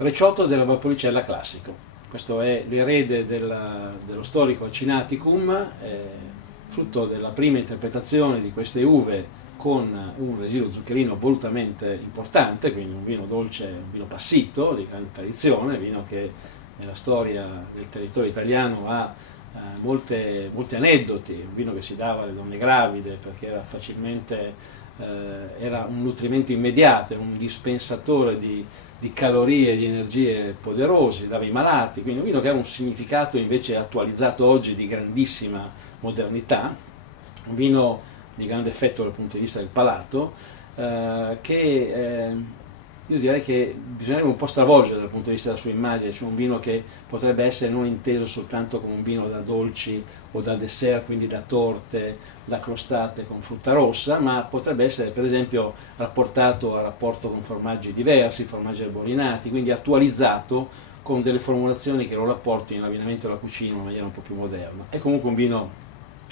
Recioto della Valpolicella classico. Questo è l'erede dello storico Acinaticum, frutto della prima interpretazione di queste uve con un residuo zuccherino volutamente importante, quindi un vino dolce, un vino passito di grande tradizione, vino che nella storia del territorio italiano ha molti aneddoti, un vino che si dava alle donne gravide perché era era un nutrimento immediato, un dispensatore di calorie e di energie poderose, dava ai malati, quindi un vino che ha un significato invece attualizzato oggi di grandissima modernità, un vino di grande effetto dal punto di vista del palato, io direi che bisognerebbe un po' stravolgere dal punto di vista della sua immagine, cioè un vino che potrebbe essere non inteso soltanto come un vino da dolci o da dessert, quindi da torte, da crostate con frutta rossa, ma potrebbe essere per esempio rapportato a rapporto con formaggi diversi, formaggi arborinati, quindi attualizzato con delle formulazioni che lo rapportino all'abbinamento della cucina in una maniera un po' più moderna. È comunque un vino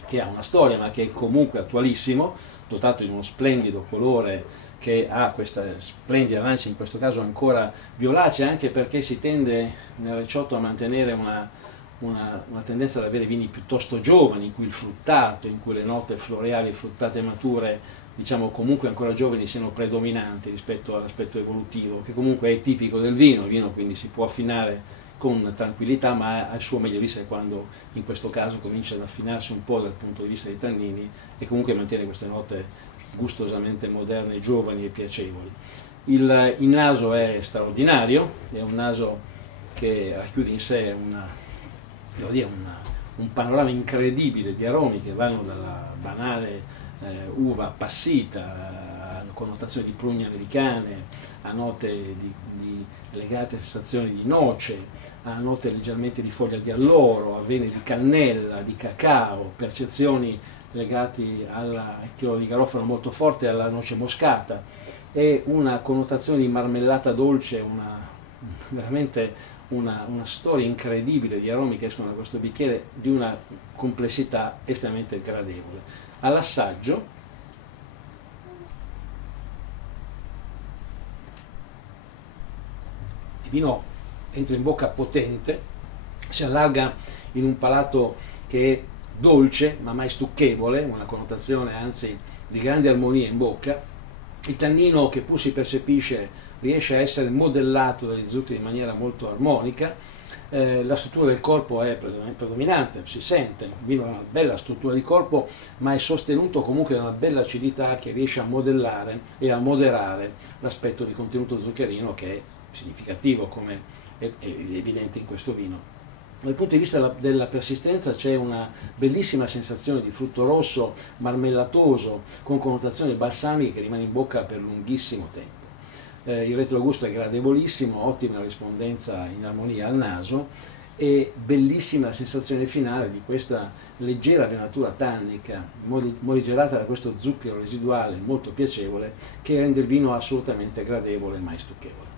che ha una storia, ma che è comunque attualissimo, dotato di uno splendido colore che ha questa splendida arancia, in questo caso ancora violacea, anche perché si tende nel Recioto a mantenere una tendenza ad avere vini piuttosto giovani, in cui il fruttato, in cui le note floreali e fruttate mature, diciamo comunque ancora giovani, siano predominanti rispetto all'aspetto evolutivo, che comunque è tipico del vino. Il vino quindi si può affinare con tranquillità, ma ha il suo meglio vista quando in questo caso comincia ad affinarsi un po' dal punto di vista dei tannini e comunque mantiene queste note gustosamente moderne, giovani e piacevoli. Il naso è straordinario, è un naso che racchiude in sé un panorama incredibile di aromi che vanno dalla banale uva appassita a connotazioni di prugne americane, a note legate a sensazioni di noce, a note leggermente di foglia di alloro, a vene di cannella, di cacao, percezioni legati al chiaro di garofano molto forte, alla noce moscata, e una connotazione di marmellata dolce, veramente una storia incredibile di aromi che escono da questo bicchiere, di una complessità estremamente gradevole. All'assaggio il vino entra in bocca potente, si allarga in un palato che è dolce ma mai stucchevole, una connotazione anzi di grande armonia in bocca. Il tannino, che pur si percepisce, riesce a essere modellato dagli zuccheri in maniera molto armonica. La struttura del corpo è predominante, si sente, il vino ha una bella struttura di corpo, ma è sostenuto comunque da una bella acidità che riesce a modellare e a moderare l'aspetto di contenuto zuccherino, che è significativo, come è evidente in questo vino. Dal punto di vista della persistenza c'è una bellissima sensazione di frutto rosso, marmellatoso, con connotazioni balsamiche, che rimane in bocca per lunghissimo tempo. Il retrogusto è gradevolissimo, ottima rispondenza in armonia al naso e bellissima la sensazione finale di questa leggera venatura tannica, morigerata da questo zucchero residuale molto piacevole, che rende il vino assolutamente gradevole e mai stucchevole.